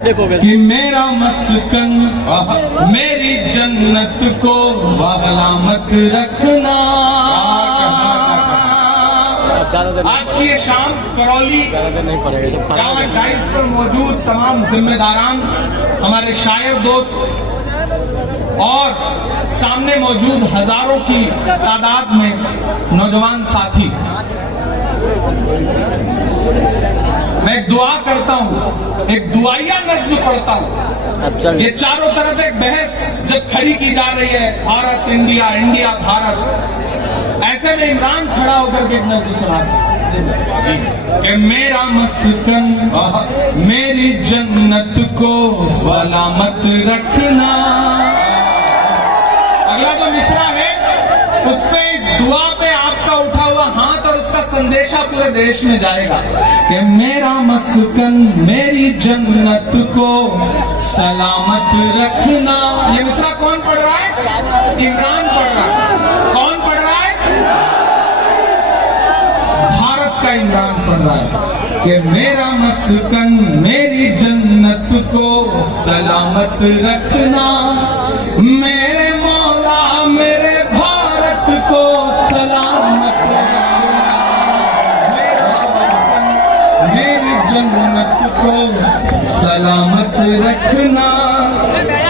कि मेरा मस्कन मेरी जन्नत को सलामत रखना। आज की ये शाम करौली टावर डाइस पर मौजूद तमाम जिम्मेदारान, हमारे शायर दोस्त और सामने मौजूद हजारों की तादाद में नौजवान साथी, मैं एक दुआ करता हूँ, एक दुआया नज़्म पढ़ता हूँ। ये चारों तरफ एक बहस जब खड़ी की जा रही है, भारत इंडिया, इंडिया भारत, ऐसे में इमरान खड़ा होकर के एक नज़्म सुना कि मेरा मस्कन मेरी जन्नत को सलामत रखना। अगला जो मिसरा है उस पे, इस दुआ पे आपका उठा हुआ हाथ और उसका संदेशा पूरे देश में जाएगा कि मेरा मस्कन मेरी जन्नत को सलामत रखना। ये मिसरा कौन पढ़ रहा है? इमरान पढ़ रहा है। कौन पढ़ रहा है? भारत का इमरान पढ़ रहा है कि मेरा मस्कन मेरी जन्नत को सलामत रखना। मेरे मौला मेरे भारत को सलामत रखना। मेरी जन्नत को सलामत रखना।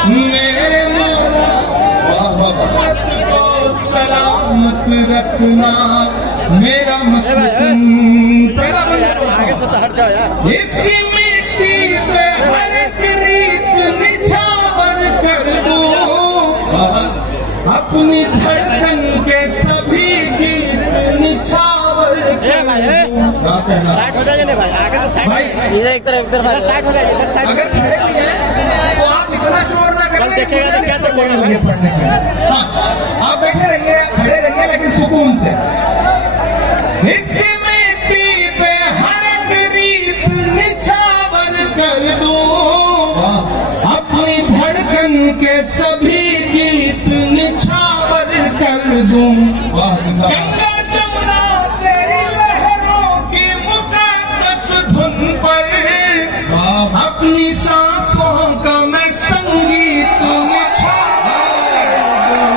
मेरे मौला को सलामत रखना। मेरा मस्कन इसकी मिट्टी पे हर एक रीत निछावर कर दूं, अपनी धड़कन के सभी गीत निछावर कर दूं। साइड हो जाइए भाई, आगे से साइड, इधर एक तरफ साइड हो जाइए, इधर साइड। अगर खड़े भी हैं तो आप इतना शोर ना करें, देखेगा तो क्या लगे पढ़ने में। हाँ, आप बैठे रहिए, खड़े रहिए, लेकिन सुकून से। इसकी मिट्टी पे हर एक रीत निछावर कर दूं, अपनी धड़कन के सभी गीत निछावर कर दूं। गंगा जमुना तेरी लहरों की मुकद्दस धुन पर अपनी सांसों का मैं संगीत निछावर दूं।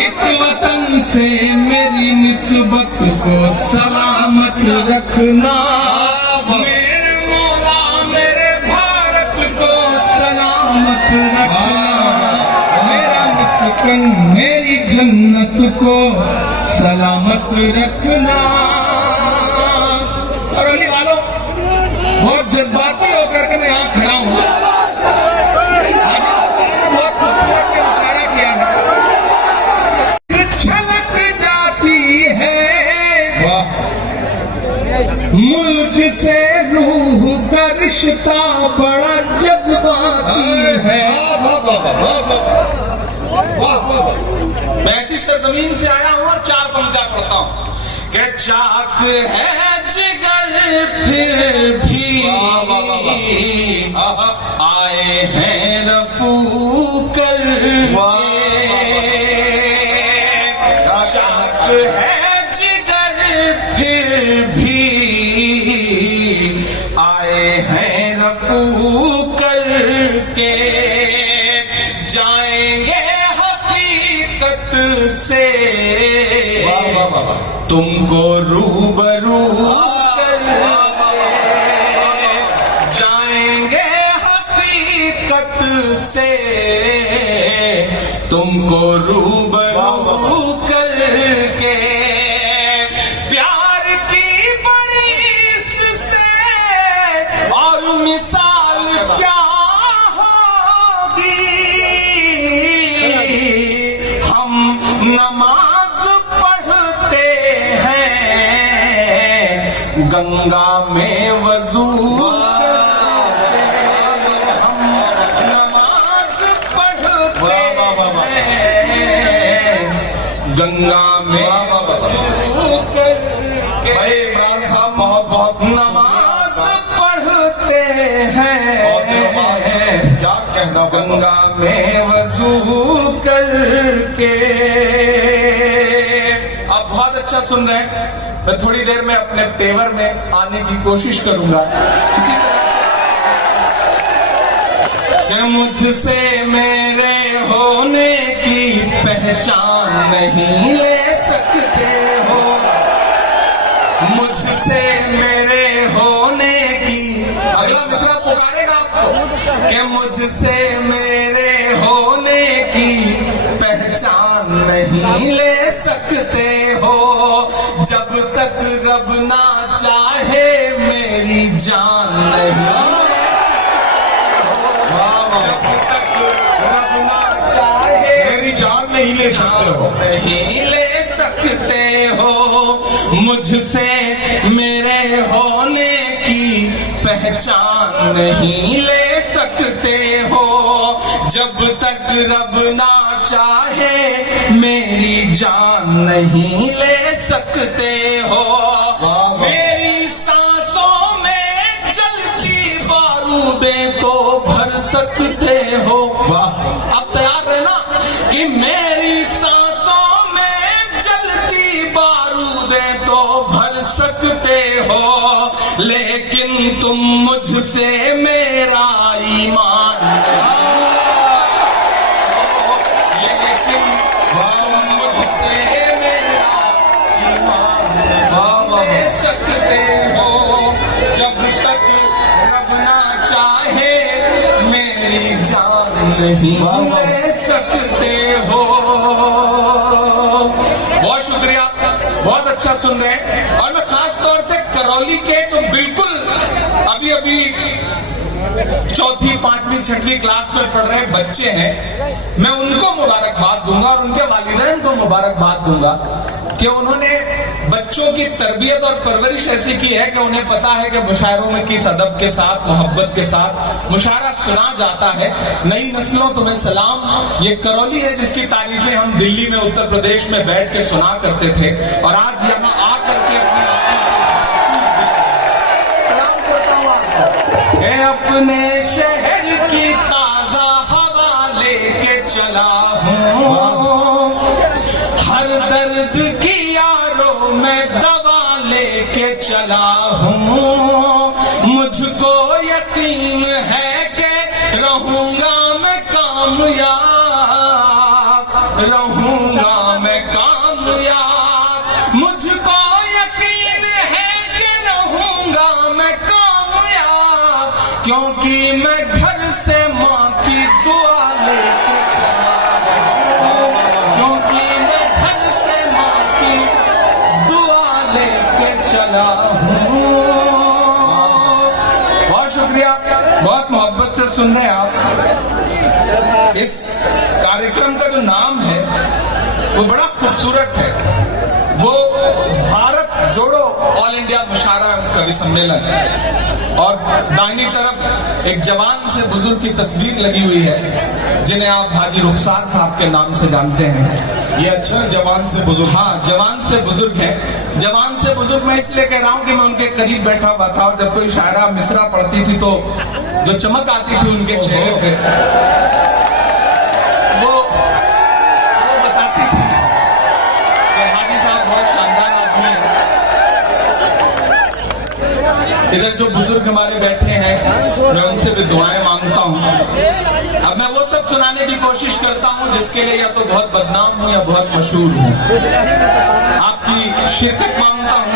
इस वतन से मेरी निस्बत को सलामत रखना। मेरे मौला मेरे भारत को सलामत रखना। मेरा मस्कन मेरी जन्नत को सलामत रखना। और अली वालों, बहुत जज्बाती होकर के मैं यहाँ खड़ा हूँ। बहुत खूबसूरत के इशारा किया है, मुल्क से रूह का रिश्ता बड़ा जज्बाती है। मैं ऐसी सरजमीन से आया हूँ और चार पंक्तियां पढ़ता हूँ कि चाक है जिगर फिर भी आए हैं रफू कर। चाक है जिगर फिर भी आए हैं रफू करके, जाएंगे हकीकत से तुमको रूबरू करके, जाएंगे हकीकत से तुमको रूबरू करके। प्यार की बड़ी इससे और मिसाल क्या होगी, हम नमाज पढ़ते हैं गंगा में वजू करते हैं। हम नमाज पढ़ते हैं गंगा में वजू करके। भाई इमरान साहब बहुत बहुत नमाज पढ़ते हैं, क्या कहना, गंगा में वजू करके। आप बहुत अच्छा सुन रहे हैं। मैं थोड़ी देर में अपने तेवर में आने की कोशिश करूंगा। इसी तरह से कि मुझसे मेरे होने की पहचान नहीं ले सकते हो, मुझसे मेरे होने की। अगला मिसरा पुकारेगा आपको कि मुझसे मेरे होने की पहचान नहीं ले सकते हो, जब तक रब ना चाहे मेरी जान नहीं, जब तक रब ना चाहे मेरी जान नहीं ले सकते हो, नहीं ले सकते हो, मुझसे मेरे होने की पहचान नहीं ले सकते हो, जब तक रब ना चाहे मेरी जान नहीं ले सकते हो। मेरी सांसों में जलती बारूदें तो भर सकते हो। वाह, अब तैयार रहना कि मेरी सांसों में जलती बारूदें तो भर सकते हो, लेकिन तुम मुझसे मेरा ईमान, लेकिन तुम मुझसे मेरा ईमान ले सकते हो, जब तक रब ना चाहे मेरी जान नहीं ले सकते हो। बहुत शुक्रिया, बहुत अच्छा सुन रहे हैं। और मैं खास तौर से करौली के जो बिल्कुल अभी अभी चौथी, पांचवी, छठवीं क्लास में पढ़ रहे बच्चे हैं, मैं उनको मुबारकबाद दूंगा और उनके वालिदैन को मुबारकबाद दूंगा कि उन्होंने बच्चों की तरबियत और परवरिश ऐसी की है कि उन्हें पता है कि मुशायरों में किस अदब के साथ, मोहब्बत के साथ मुशायरा सुना जाता है। नई नस्लों तुम्हें सलाम। ये करौली है जिसकी तारीफें हम दिल्ली में, उत्तर प्रदेश में बैठ के सुना करते थे, और आज यहाँ आकर के अपनी सलाम करता हूँ आपको। मैं अपने शहर की ताजा हवा लेके चला हूँ, हर दर्द की यारों में दवा लेके चला हूँ, मुझको यकीन है कि रहूंगा मैं कामयाब, रहूंगा मैं कामयाब, मुझको यकीन है कि रहूंगा मैं कामयाब, क्योंकि मैं घर से माँ की दुआ लेके चला, क्योंकि मैं घर से माँ की दुआ लेके चला हूँ। बहुत शुक्रिया, बहुत मोहब्बत से सुन रहे हैं आप। इस कार्यक्रम का जो नाम है वो बड़ा खूबसूरत है, वो भारत जोड़ो ऑल इंडिया मुशायरा कवि सम्मेलन, और दाहिनी तरफ एक जवान से बुजुर्ग की तस्वीर लगी हुई है जिन्हें आप हाजी रुखसार साहब के नाम से जानते हैं। ये अच्छा जवान से बुजुर्ग। हाँ, जवान से बुजुर्ग है। जवान से बुजुर्ग मैं इसलिए कह रहा हूँ कि मैं उनके करीब बैठा हुआ था, और जब कोई शायरा मिसरा पढ़ती थी तो जो चमक आती थी उनके चेहरे पे, वो बताती थी कि हाजी साहब बहुत शानदार आदमी है। इधर जो बुजुर्ग हमारे बैठे हैं मैं उनसे भी दुआएं मांगता हूँ। अब मैं वो सब सुनाने की कोशिश करता हूँ जिसके लिए या तो बहुत बदनाम हूँ या बहुत मशहूर हूँ। आपकी शिरकत मांगता हूँ,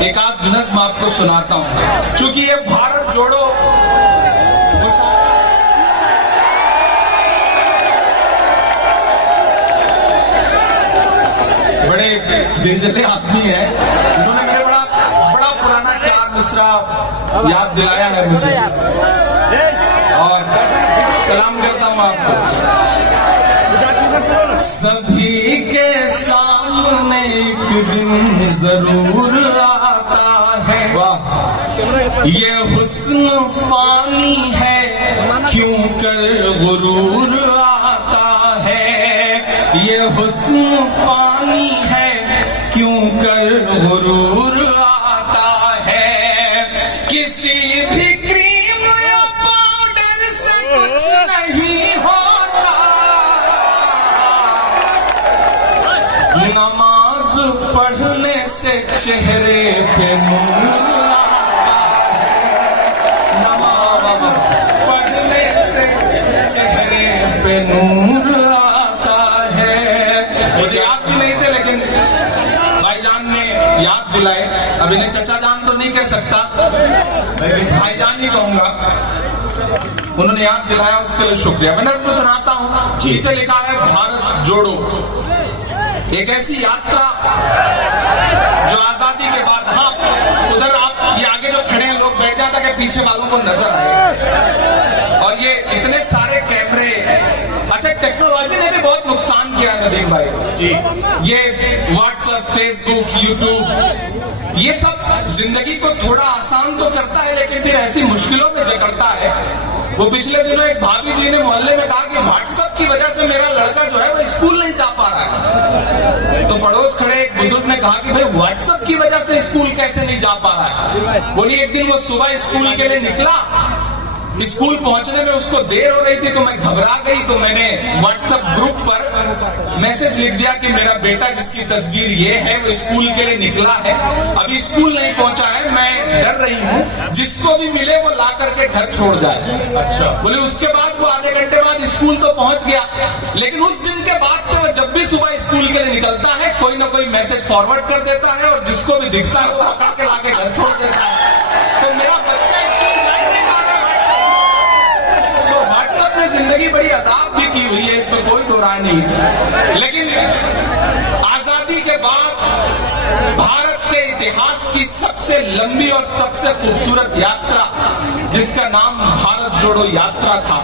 एक आध नज़्म आपको सुनाता हूँ, क्योंकि ये भारत जोड़ो बड़े दिलजले आदमी है, उन्होंने मेरे बड़ा पुराना चार मिसरा याद दिलाया है मुझे, और सलाम करता हूँ आपको। सभी के सामने एक दिन जरूर आता है, ये हुस्न फानी है क्यों कर गुरूर आता है, ये हुस्न फानी है क्यों कर गुरूर आता है, किसी भी क्रीम या पाउडर से कुछ नहीं होता, नमाज पढ़ने से चेहरे पे नूर आता है, नमाज पढ़ने अब इन्हें चचा जान तो नहीं कह सकता, मैं भाईजान ही कहूंगा। उन्होंने याद दिलाया, उसके लिए शुक्रिया। मैं नज़्म सुनाता हूँ। नीचे लिखा है भारत जोड़ो, एक ऐसी यात्रा जो आजादी के बाद, हाँ उधर आप ये आगे जो खड़े हैं लोग बैठ जाता कि पीछे वालों को नजर आए, और ये इतने सारे कैमरे। अच्छा, टेक्नोलॉजी ने भी बहुत नुकसान किया है नदीम भाई जी। ये व्हाट्सएप, फेसबुक, यूट्यूब, ये सब जिंदगी को थोड़ा आसान तो करता है लेकिन फिर ऐसी मुश्किलों में जकड़ता है। वो पिछले दिनों एक भाभी जी ने मोहल्ले में कहा कि व्हाट्सएप की वजह से मेरा लड़का जो है वो स्कूल नहीं जा पा रहा है। तो पड़ोस खड़े एक बुजुर्ग ने कहा कि भाई व्हाट्सएप की वजह से स्कूल कैसे नहीं जा पा रहा है? बोली एक दिन वो सुबह स्कूल के लिए निकला, स्कूल पहुंचने में उसको देर हो रही थी तो मैं घबरा गई, तो मैंने व्हाट्सएप ग्रुप पर मैसेज लिख दिया कि मेरा बेटा जिसकी तस्वीर ये है वो स्कूल के लिए निकला है, अभी स्कूल नहीं पहुंचा है, मैं डर रही हूँ, जिसको भी मिले वो ला करके घर छोड़ जाए। अच्छा। बोले उसके बाद वो आधे घंटे बाद स्कूल तो पहुंच गया, लेकिन उस दिन के बाद से वो जब भी सुबह स्कूल के लिए निकलता है कोई ना कोई मैसेज फॉरवर्ड कर देता है और जिसको भी दिखता है वो पकड़ के लाके घर छोड़ देता है। तो मेरा बच्चा स्कूल नहीं जा रहा है। व्हाट्सएप ने जिंदगी बड़ी अजाब भी की हुई है, इसमें कोई दो राय नहीं। लेकिन आजादी के बाद भारत के इतिहास की सबसे लंबी और सबसे खूबसूरत यात्रा, जिसका नाम भारत जोड़ो यात्रा था,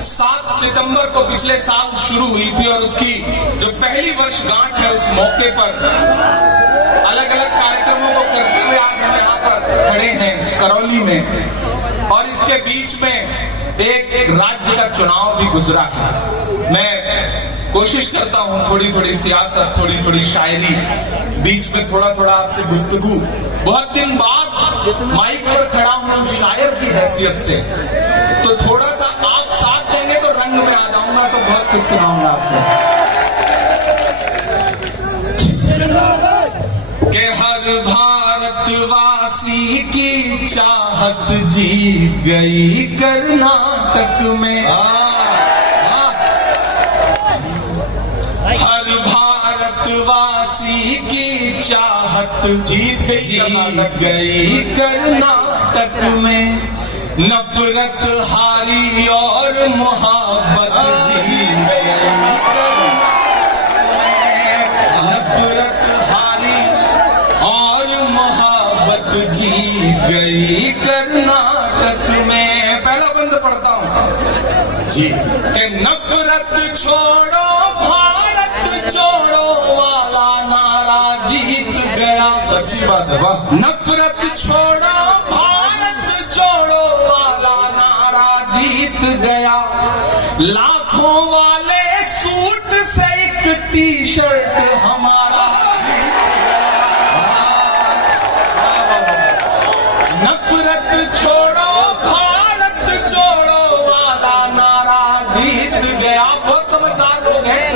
7 सितंबर को पिछले साल शुरू हुई थी और उसकी जो पहली वर्षगांठ है उस मौके पर अलग अलग कार्यक्रमों को करते हुए आज हम यहाँ पर खड़े हैं करौली में, और इसके बीच में एक राज्य का चुनाव भी गुजरा है। मैं कोशिश करता हूँ थोड़ी थोड़ी सियासत, थोड़ी थोड़ी शायरी, बीच में थोड़ा थोड़ा आपसे गुफ्तगू। बहुत दिन बाद माइक पर खड़ा हूँ शायर की हैसियत से, तो थोड़ा सा आप साथ देंगे तो रंग में आ जाऊंगा, तो बहुत कुछ सुनाऊंगा आपको। कि हर भारतवासी की चाहत जीत गई कर्नाटक में, हर भारतवासी की चाहत जीत गई कर्नाटक में, नफरत हारी और मोहब्बत जीत गई, नफरत हारी और मोहब्बत जीत गई कर्नाटक में। पहला बंद पढ़ता हूँ जी। कि नफरत छोड़ो भारत जोड़ो वाला नारा जीत गया। सच्ची बात है, वाह। नफरत छोड़ो भारत जोड़ो वाला नारा जीत गया, लाखों वाले सूट से एक टी शर्ट हमारा जीत गया। नफरत छोड़ो भारत जोड़ो वाला नारा जीत गया। बहुत समझदार लोग हैं,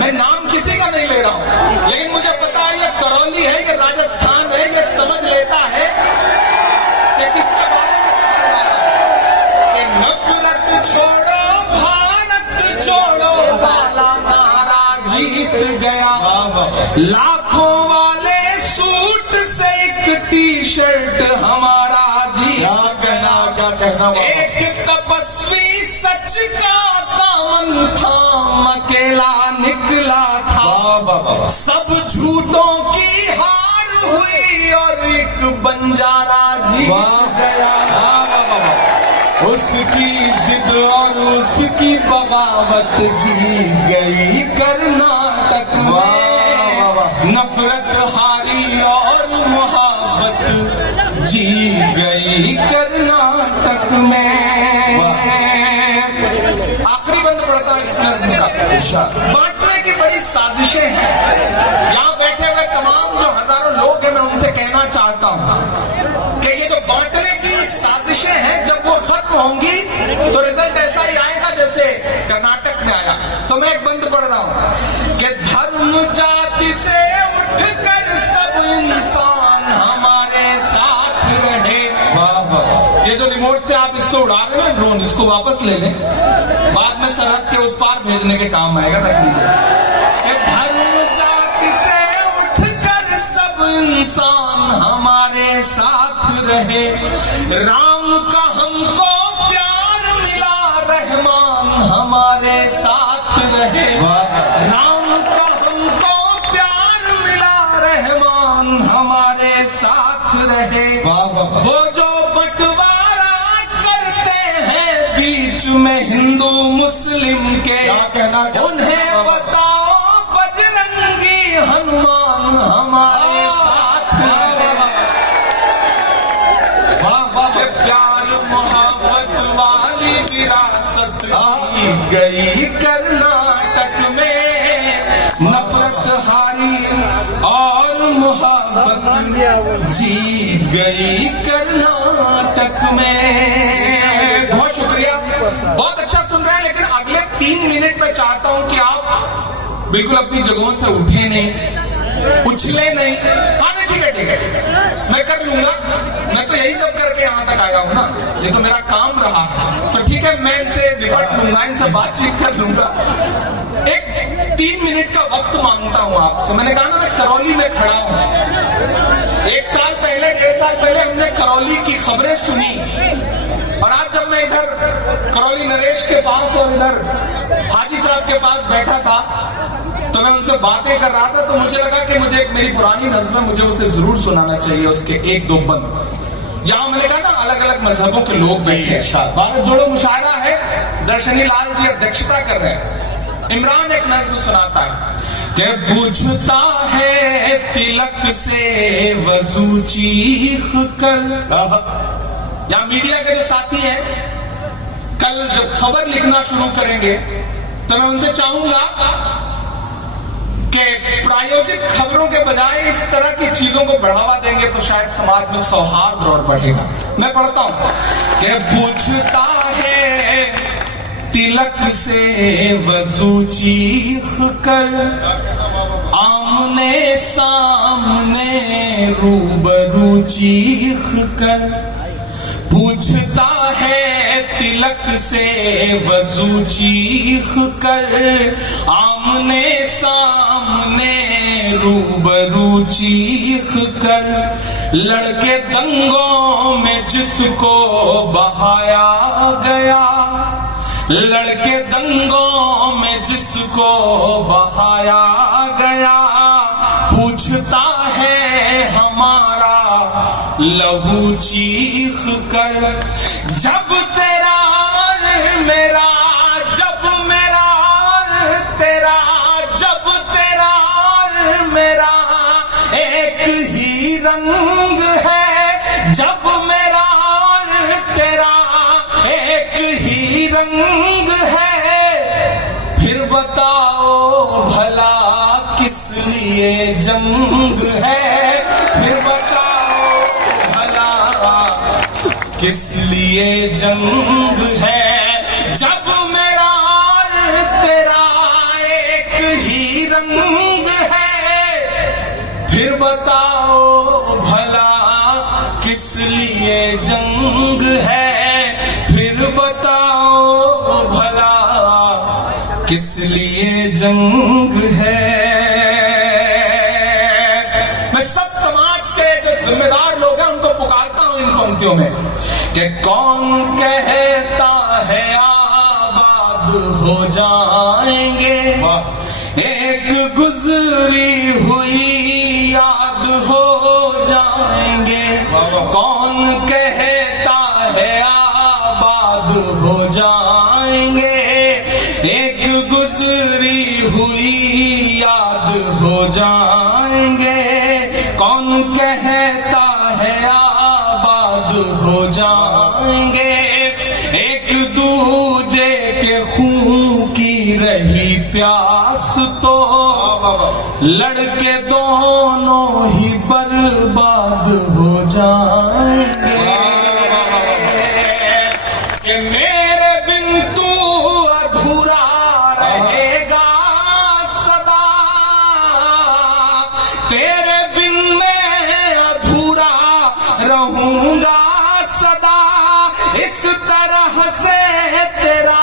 मैं नाम किसी का नहीं ले रहा हूं, लेकिन मुझे पता है ये करौली है, ये राजस्थान है, ये समझ लेता है कि किसके बारे में कह रहा है। कि नफरत छोड़ो भारत जोड़ो वाला नारा जीत गया, लाखों वाले सूट से एक टी शर्ट हमारा जीत गया। क्या कहना, एक तपस्वी सच का दामन थाम अकेला निकला था, सब झूठों की हार हुई और एक बंजारा जीत गया। उसकी जिद और उसकी बगावत जीत गई कर्नाटक में, नफरत हारी और मोहब्बत जीत गई कर्नाटक में। आखिरी बंद पड़ता है इस नज़्म का। बांटने की बड़ी साजिशें हैं। यहाँ बैठे हुए तमाम जो हजारों लोग हैं, मैं उनसे कहना चाहता हूँ कि ये जो बांटने की साजिशें हैं, जब वो खत्म होंगी तो रिजल्ट ऐसा ही आएगा जैसे कर्नाटक में आया। तो मैं एक बंद पढ़ रहा हूँ कि धर्म जाति से उठकर सब इंसान हमारे साथ रहे। ये जो रिमोट से आप इसको उड़ा रहे हैं ना ड्रोन, इसको वापस ले लें, बाद में सरहद के उस पार भेजने के काम आएगा, रख लीजिए। धर्म जाति से उठकर सब इंसान हमारे साथ रहे। राम का हमको प्यार मिला, रहमान हमारे साथ रहे। राम का हमको प्यार मिला, रहमान हमारे साथ रहे। वो जो बंटवारा करते हैं बीच में हिंदू मुस्लिम के, क्या कहना उन्हें बताओ बजरंगी हनुमान हमारे साथ रहे। के प्यार मोहब्बत वाली विरासत गई कर्नाटक में, नफरत हारी और मोहब्बत जीत गई कर्नाटक में। बहुत शुक्रिया, बहुत अच्छा सुन रहे हैं, लेकिन अगले 3 मिनट में चाहता हूं कि आप बिल्कुल अपनी जगहों से उठे नहीं, उछले नहीं। हाँ नहीं, ठीक है ठीक है, मैं कर लूंगा, मैं तो यही सब करके यहाँ तक आया हूँ ना, ये तो मेरा काम रहा है, तो ठीक है मैं इनसे निपट लूंगा, इनसे बातचीत कर लूंगा। एक 3 मिनट का वक्त मांगता हूँ आपसे। मैंने कहा ना मैं करौली में खड़ा हूँ। 1 साल पहले 1.5 साल पहले हमने करौली की खबरें सुनी, और आज जब मैं इधर करौली नरेश के पास और इधर हाजी साहब के पास बैठा था तो मैं उनसे बातें कर रहा था, तो मुझे लगा कि मुझे एक मेरी पुरानी नज़्म है, मुझे उसे जरूर सुनाना चाहिए, उसके 1-2 बंद। यहाँ मैंने कहा ना अलग अलग मजहबों के लोग बैठे हैं, भारत जोड़ो मुशायरा है, दर्शनी लाल जी अध्यक्षता कर रहे हैं। इमरान एक नज़्म सुनाता है कि बुझता है तिलक से वजू चीख कर। यहाँ मीडिया के जो साथी हैं, कल जब खबर लिखना शुरू करेंगे तो मैं उनसे चाहूंगा कि प्रायोजित खबरों के बजाय इस तरह की चीजों को बढ़ावा देंगे तो शायद समाज में सौहार्द और बढ़ेगा। मैं पढ़ता हूं कि बुझता है तिलक से वजू चीख कर, आमने सामने रूबरू चीख कर। पूछता है तिलक से वजू चीख कर, आमने सामने रूबरू चीख कर। लड़के दंगों में जिसको बहाया गया, लड़के दंगों में जिसको बहाया गया, पूछता है हमारा लहू चीख कर। जब तेरा मेरा, जब मेरा तेरा, जब तेरा मेरा एक ही रंग है, जब मेरा तेरा एक ही रंग है, फिर बताओ भला किस लिए जंग है, फिर बताओ भला किस लिए जंग है। जब मेरा तेरा एक ही रंग है, फिर बताओ भला किस लिए जंग है, फिर बताओ भला किस लिए जंग है। मैं सब समाज के जो जिम्मेदार लोग हैं उनको पुकारता हूं इन पंक्तियों में कि कौन कहता है आबाद हो जाएंगे, एक गुजरी हुई याद हो जाएंगे। कौन कहता है आबाद हो जाएंगे, एक गुजरी हुई याद हो जाएंगे। कौन कहता है आबाद हो जाएंगे, एक दूजे के खून की रही प्यास तो लड़के दोनों ही बर्बाद हो जाएंगे। कि मेरे बिन तू अधूरा रहेगा सदा, तेरे बिन मैं अधूरा रहूंगा सदा। इस तरह से तेरा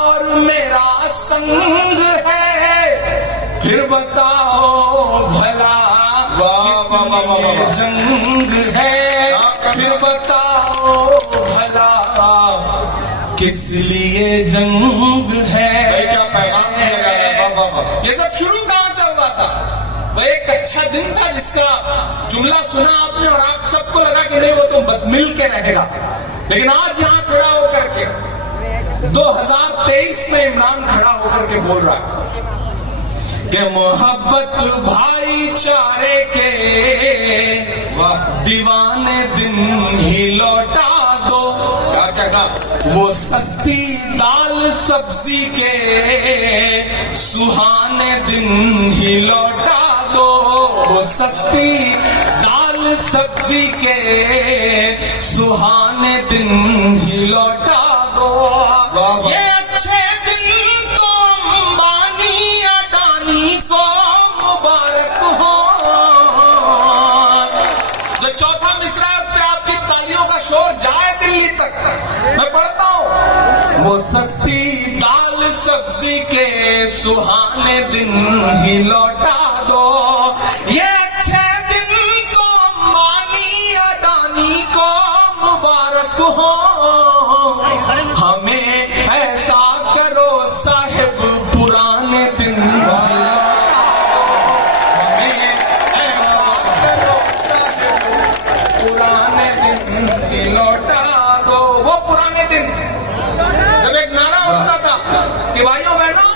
और मेरा संग है, फिर बताओ भला किस वाह, वाह, वाह, वाह, वाह। जंग है फिर बताओ भला किस लिए जंग है। भाई क्या पैगाम दिया गया है, वाह, वाह, वाह। ये सब शुरू कहां से हुआ था? वो एक अच्छा दिन था जिसका जुमला सुना आपने और आप सबको लगा कि नहीं वो तो बस मिल के रहेगा। लेकिन आज यहां खड़ा होकर के 2023 में इमरान खड़ा होकर के बोल रहा है कि मोहब्बत भाईचारे के दीवाने दिन ही लौटा दो। क्या कहना? वो सस्ती दाल सब्जी के सुहाने दिन ही लौटा दो। वो सस्ती दाल सब्जी के सुहाने दिन ही लौटा दो। ये अच्छे दिन तो अंबानी अडानी को मुबारक हो। जो चौथा मिसरा है उस पे आपकी तालियों का शोर जाए दिल्ली तक। मैं पढ़ता हूं, वो सस्ती दाल सब्जी के सुहाने दिन ही लौटा दो। ये अच्छे दिन तो अंबानी अडानी को मुबारक हो। हमें ऐसा करो साहिब पुराने दिन, हमें ऐसा करो साहिब पुराने दिन लौटा दो। वो पुराने दिन जब एक नारा उठता था कि भाइयों बहनों,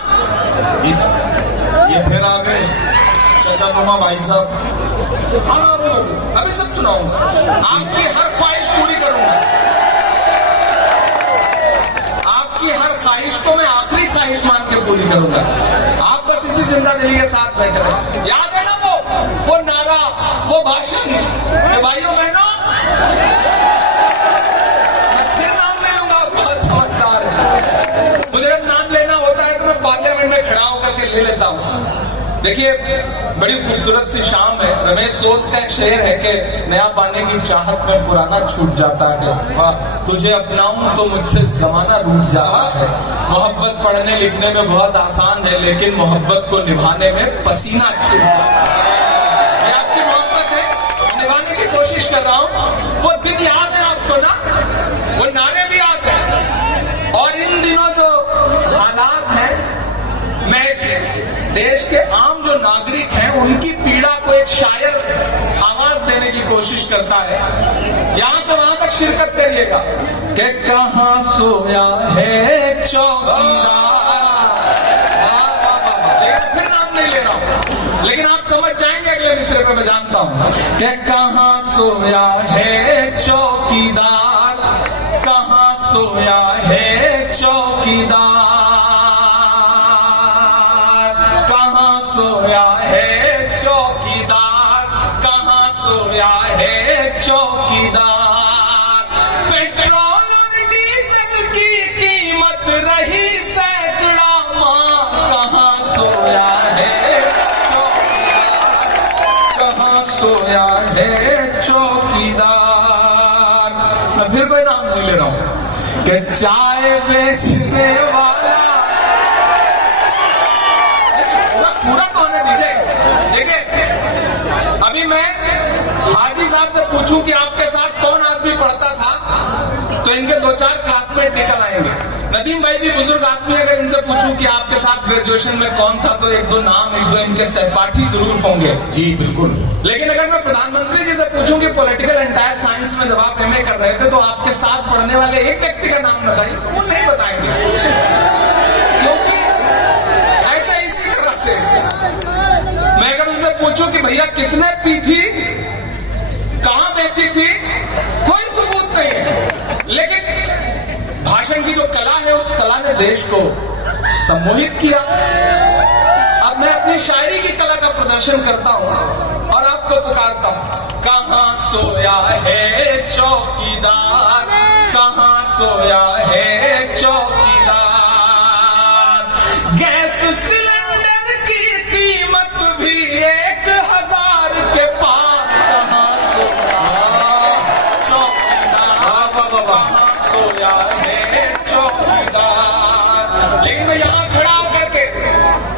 ये फिर आ गए चाचा नुमा भाई साहब। हाँ अभी सब सुनाऊंगा, आपकी हर ख्वाहिश पूरी करूंगा। आपकी हर ख्वाहिश को मैं आखिरी ख्वाहिश मान के पूरी करूंगा। आप बस इसी जिंदा दिली के साथ बैठ रहे। याद है ना वो नारा, वो भाषण कि भाइयों बहनों, मैं फिर नाम ले लूंगा, आप बहुत समझदार हैं। मुझे जब नाम लेना होता है तो मैं पार्लियामेंट में खड़ा होकर के ले लेता हूं। देखिए बड़ी खूबसूरत सी शाम है। रमेश सोस का एक शेर है कि नया पाने की चाहत में पुराना छूट जाता है। तुझे अपनाऊं तो मुझसे जमाना रूठ जाता है। मोहब्बत पढ़ने लिखने में बहुत आसान है लेकिन मोहब्बत को निभाने में पसीना छूट जाता है। ये आपकी मोहब्बत है, निभाने की कोशिश कर रहा हूं। वो दिन याद है आपको ना, वो नारे भी याद है। और इन दिनों जो हालात हैं, मैं देश के आम जो नागरिक हैं उनकी पीड़ा को एक शायर आवाज देने की कोशिश करता है। यहां से वहां तक शिरकत करिएगा कि कहां सोया है चौकीदार। फिर नाम नहीं ले रहा हूं लेकिन आप समझ जाएंगे अगले मिसरे पे, मैं जानता हूं कि कहां सोया है चौकीदार, कहां सोया है चौकीदार, कहां सोया है चौकीदार, कहां सोया है चौकीदार। पेट्रोल और डीजल की कीमत रही सैकड़ा मां, कहां सोया है चौकीदार, कहां सोया है चौकीदार। मैं फिर कोई नाम नहीं ले रहा हूं कि चाय बेचने वाला, पूरा तो होने दीजिए। देखिए अभी मैं हाजी साहब से पूछूं कि आपके साथ कौन आदमी पढ़ता था तो इनके 2-4 क्लासमेट निकल आएंगे। नदीम भाई भी बुजुर्ग आदमी, अगर इनसे पूछूं कि आपके साथ ग्रेजुएशन में कौन था तो 1-2 नाम, 1-2 इनके सहपाठी जरूर होंगे। जी बिल्कुल। लेकिन अगर मैं प्रधानमंत्री जी से पूछूं कि पॉलिटिकल एंटायर साइंस में जब आप एमए कर रहे थे तो आपके साथ पढ़ने वाले एक व्यक्ति का नाम बताइए तो वो नहीं बताएंगे, क्योंकि ऐसा इसी तरह से। मैं अगर उनसे पूछूं कि भैया किसने पी थी, कहां बेची थी, कोई सबूत नहीं है। लेकिन भाषण की जो कला है उस कला ने देश को सम्मोहित किया। अब मैं अपनी शायरी की कला का प्रदर्शन करता हूं और आपको पुकारता हूं। कहां सोया है चौकीदार, कहां सोया है चौकीदार। गैस सिलेंडर की कीमत भी 1000 के पार, कहां सोया चौकीदार, कहां सोया है चौकीदार। लेकिन मैं यहां खड़ा होकर के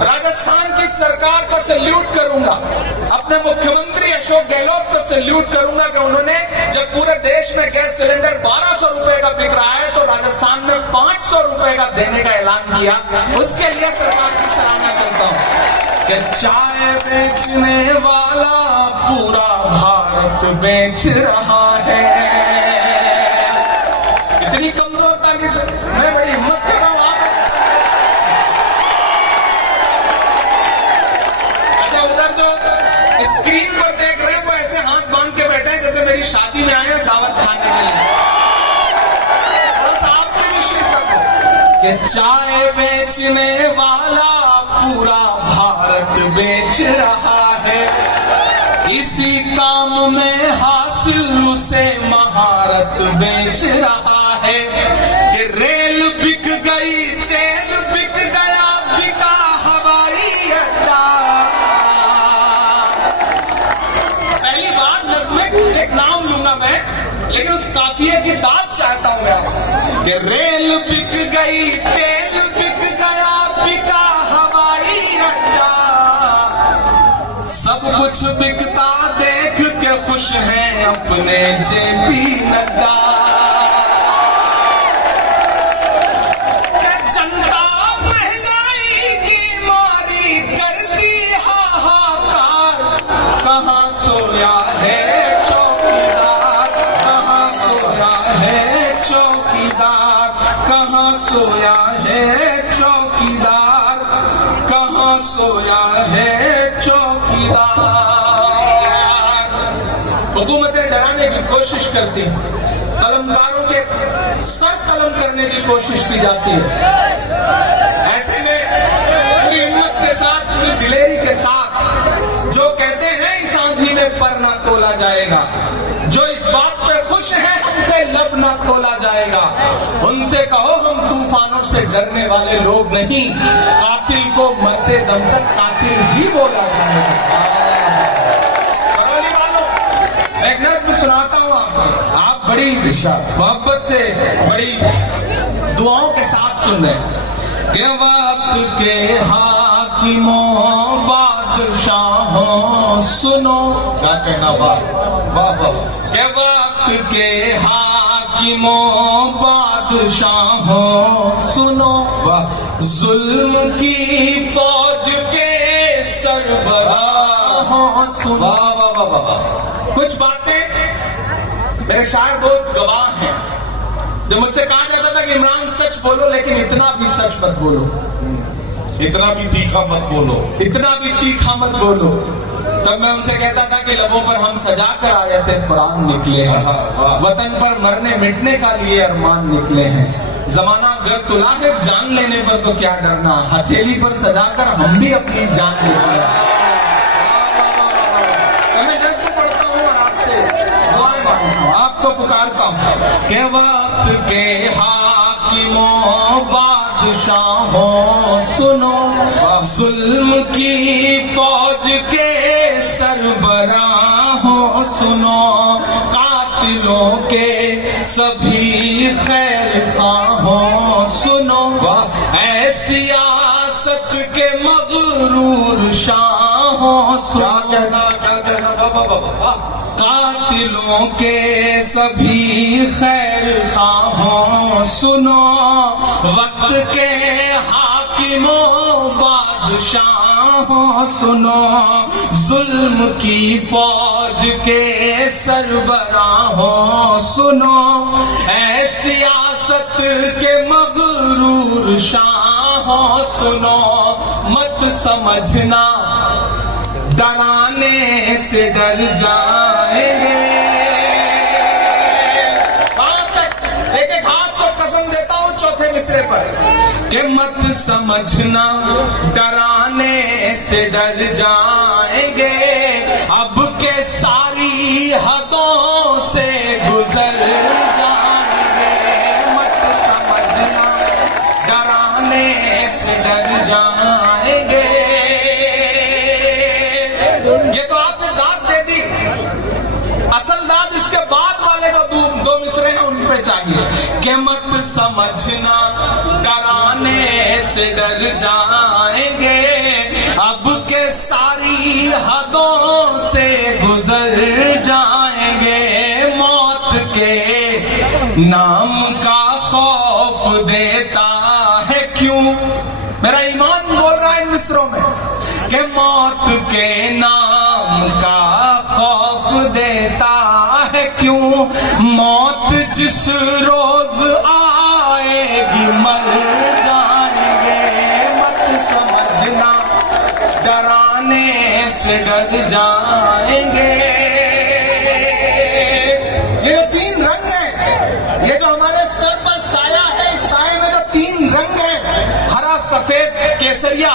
राजस्थान की सरकार को सैल्यूट करूंगा, अपने मुख्यमंत्री अशोक गहलोत को सैल्यूट करूंगा कि उन्होंने जब पूरे देश में गैस सिलेंडर 1200 रुपए का बिक रहा है तो राजस्थान में 500 रुपए का देने का ऐलान किया। उसके लिए सरकार की सराहना करता हूं कि चाय बेचने वाला पूरा भारत बेच रहा है। इतनी कमजोर था कि मैं बड़ी हिम्मत कर रहा हूं। आप अच्छा, उधर जो स्क्रीन पर देख रहे हैं वो ऐसे हाथ बांध के बैठे हैं जैसे मेरी शादी में आए हैं दावत खाने के लिए। थोड़ा सा आपके भी शिरकत हो कि चाय बेचने वाला पूरा भारत बेच रहा है। इसी काम में हासिल उसे महारत बेच रहा है कि रेल बिक गई, तेल बिक गया, बिका हवाई अड्डा। पहली बार नज़्म एक नाम लूंगा मैं, लेकिन उस काफिये की दाद चाहता हूं मैं कि रेल बिक गई, तेल बिक गया, बिका हवाई अड्डा। सब कुछ बिकता देख के खुश हैं अपने जेपी नड्डा। जनता महंगाई की मारी करती हाहाकार, कहाँ सोया है चौकीदार, कहाँ सोया है चौकीदार, कहाँ सोया है चौकीदार, कहाँ सोया है चौकीदार। हुकूमतें डराने की कोशिश करती हैं, कलमकारों के सर कलम करने की कोशिश की जाती है। ऐसे में पूरी हिम्मत के साथ, पूरी दिलेरी के साथ जो कहते हैं इस आंधी में पर ना तोला जाएगा, जो इस बात पे खुश है हमसे लब ना खोला जाएगा, उनसे कहो हम तूफानों से डरने वाले लोग नहीं, कातिल को मरते दम तक कातिल ही बोला जाएगा। करौली वालों, एक नज़्म सुनाता हूं आपको, आप बड़ी मोहब्बत से, बड़ी दुआओं के साथ सुन रहे कि वक्त के हाकिमों बादशाहों सुनो। क्या कहना, वाह वाह वाह। के वक्त के हाकिमों बादशाहों सुनो, वाह। जुल्म की फौज के सरबराहों सुनो। वाह वाह वाह वाह। कुछ बातें मेरे शायर दोस्त गवाह हैं, जो मुझसे कहा जाता था कि इमरान सच बोलो लेकिन इतना भी सच मत बोलो, इतना भी तीखा मत बोलो, इतना भी तीखा मत बोलो। तब मैं उनसे कहता था कि लबों पर हम सजा कर आए थे कुरान निकले हैं, वतन पर मरने मिटने का लिए अरमान निकले हैं। जमाना अगर तुला है जान लेने पर तो क्या डरना, हथेली पर सजा कर हम भी अपनी जान निकले हैं। मैं नज़्म पढ़ता हूँ और आपसे दुआएं मांगता हूँ, आपको पुकारता हूँ कि वक्त के हाकिमों बादशाहों सुनो, जुल्म की फौज के सरबराहों सुनो, कातिलों के सभी खैर खाहों सुनो, ऐ सियासत के मगरूर शाहों सुनो। क्या कहना, वाह वाह वाह। कातिलों के सभी खैर खाहों सुनो, वक्त के हाकिमों बादशाहों सुनो, जुल्म की फौज के सरबराहों सुनो, ऐ सियासत के मगरूर शाहों सुनो। मत समझना डराने से डर जाएंगे। कहां तक? एक एक हाथ तो कसम देता हूं चौथे मिसरे पर कि मत समझना डराने से डर जाएंगे, अब के सारी हदों से गुजर जाएंगे। मत समझना डराने से डर जाएंगे। ये तो आपने दाद दे दी, असल दाद इसके बाद वाले जो दो मिसरे हैं उन पे चाहिए कि मत समझना डराने से डर जाएंगे, अब के सारी हदों से गुजर जाएंगे। मौत के नाम का खौफ देता है क्यों, मेरा ईमान बोल रहा है इन मिसरों में कि मौत के नाम का खौफ देता है क्यों। मौत जिस रोज आएगी मर जाएंगे, मत समझना डराने से डर जाएंगे। ये 3 रंग है, ये जो हमारे सर पर साया है, इस साए में जो 3 रंग है, हरा सफेद केसरिया,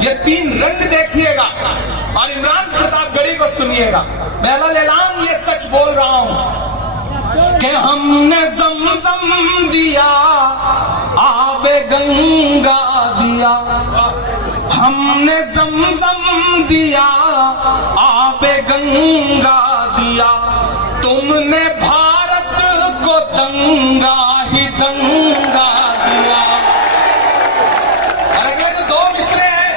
ये 3 रंग देखिएगा और इमरान प्रतापगढ़ी को सुनिएगा। मैं ऐलान ये सच बोल रहा हूं कि हमने ज़मज़म दिया, आबे गंगा दिया, हमने ज़मज़म दिया, आबे गंगा दिया, तुमने भारत को दंगा ही दंगा दिया। और अगले जो 2 मिसरे हैं,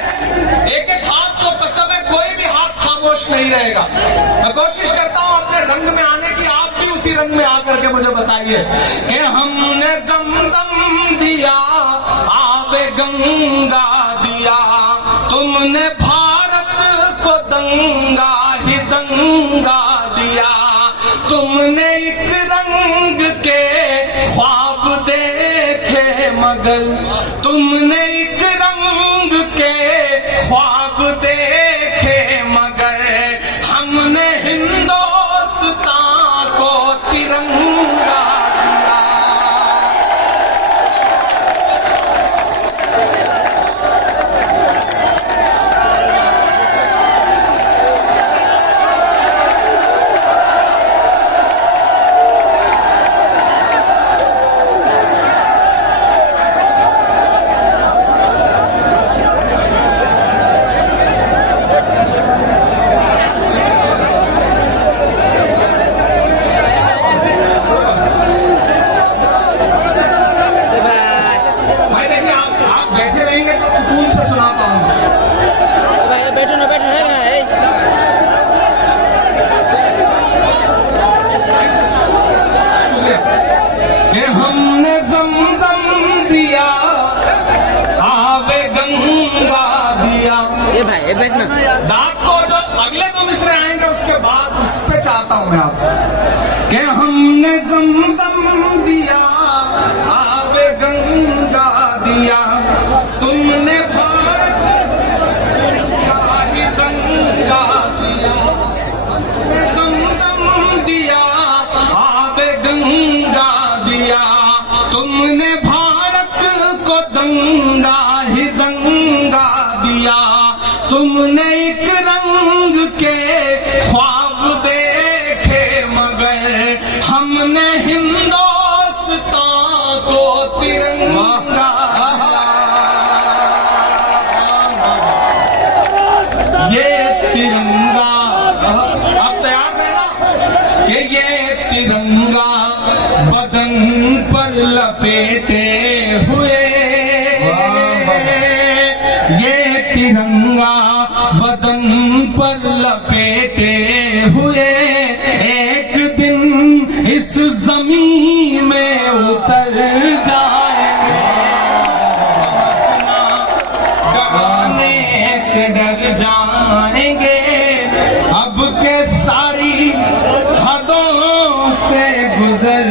एक एक हाथ को कसम है कोई भी हाथ खामोश नहीं रहेगा। मैं कोशिश करता हूं अपने रंग में आने की, आप भी उसी रंग में आकर के मुझे बताइए कि हमने ज़मज़म दिया, आबे गंगा दिया, तुमने भारत को दंगा ही दंगा दिया, तुमने एक रंग के ख्वाब देखे मगर, तुमने एक रंग के ख्वाब देखे मगर, हमने हिंदुस्तान को तिरंगा दिया। बैठना दांत को जो अगले 2 मिसरे आएंगे उसके बाद उस पे चाहता हूं मैं आपसे कि हमने ज़मज़म दिया, आबे गंगा दिया, तुमने भारत का ही दंगा दिया, ज़मज़म दिया, आबे गंगा दिया, तुमने भारत को दंगा ही दंगा दिया, तुमने एक रंग के ख्वाब देखे मगर, हमने हिंदुस्तान को तिरंगा। ये तिरंगा, आप तैयार रहना कि ये तिरंगा बदन पर लपेटे हुए, ये तिरंगा बदन पर लपेटे हुए एक दिन इस जमीन में उतर जाएंगे। डराने से डर जाएंगे, अब के सारी हदों से गुजर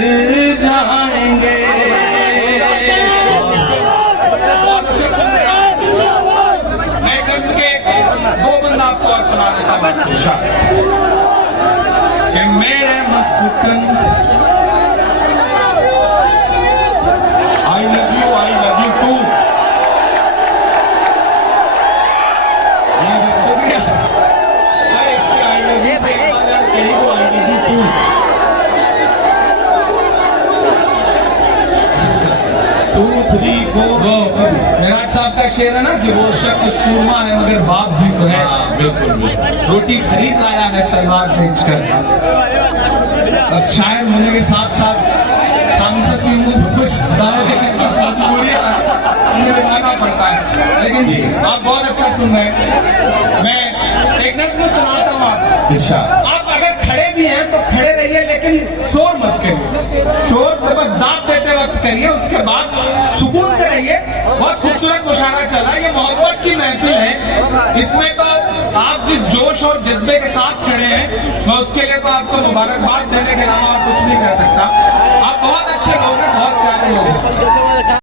जाएंगे। आपको और सुना देता हूं कि मेरे Muskan I love you too, I love you too. Meraj साहब का शेर है ना कि वो शख्स सूरमा है मगर बाप भी तो है। बिल्कुल, रोटी खरीद लाया है तलवार बेचकर। अब शायर होने के साथ साथ सांसद भी मुंह पे कुछ कुछ मजबूरियां मुझे लाना पड़ता है, लेकिन आप बहुत अच्छा सुन रहे हैं। मैं एक नज़्म सुनाता हूँ आपको। आप अगर खड़े भी हैं तो खड़े रहिए, लेकिन शोर मत करिए। शोर तो बस दांत देते वक्त करिए, उसके बाद सुकून से रहिए। बहुत खूबसूरत मुशायरा चला, ये मोहब्बत की महफिल है। इसमें तो आप जिस जोश और जज्बे के साथ खड़े हैं, मैं उसके लिए तो आपको मुबारकबाद देने के अलावा और कुछ नहीं कह सकता। आप बहुत अच्छे लोग हैं, बहुत प्यारे लोग हैं।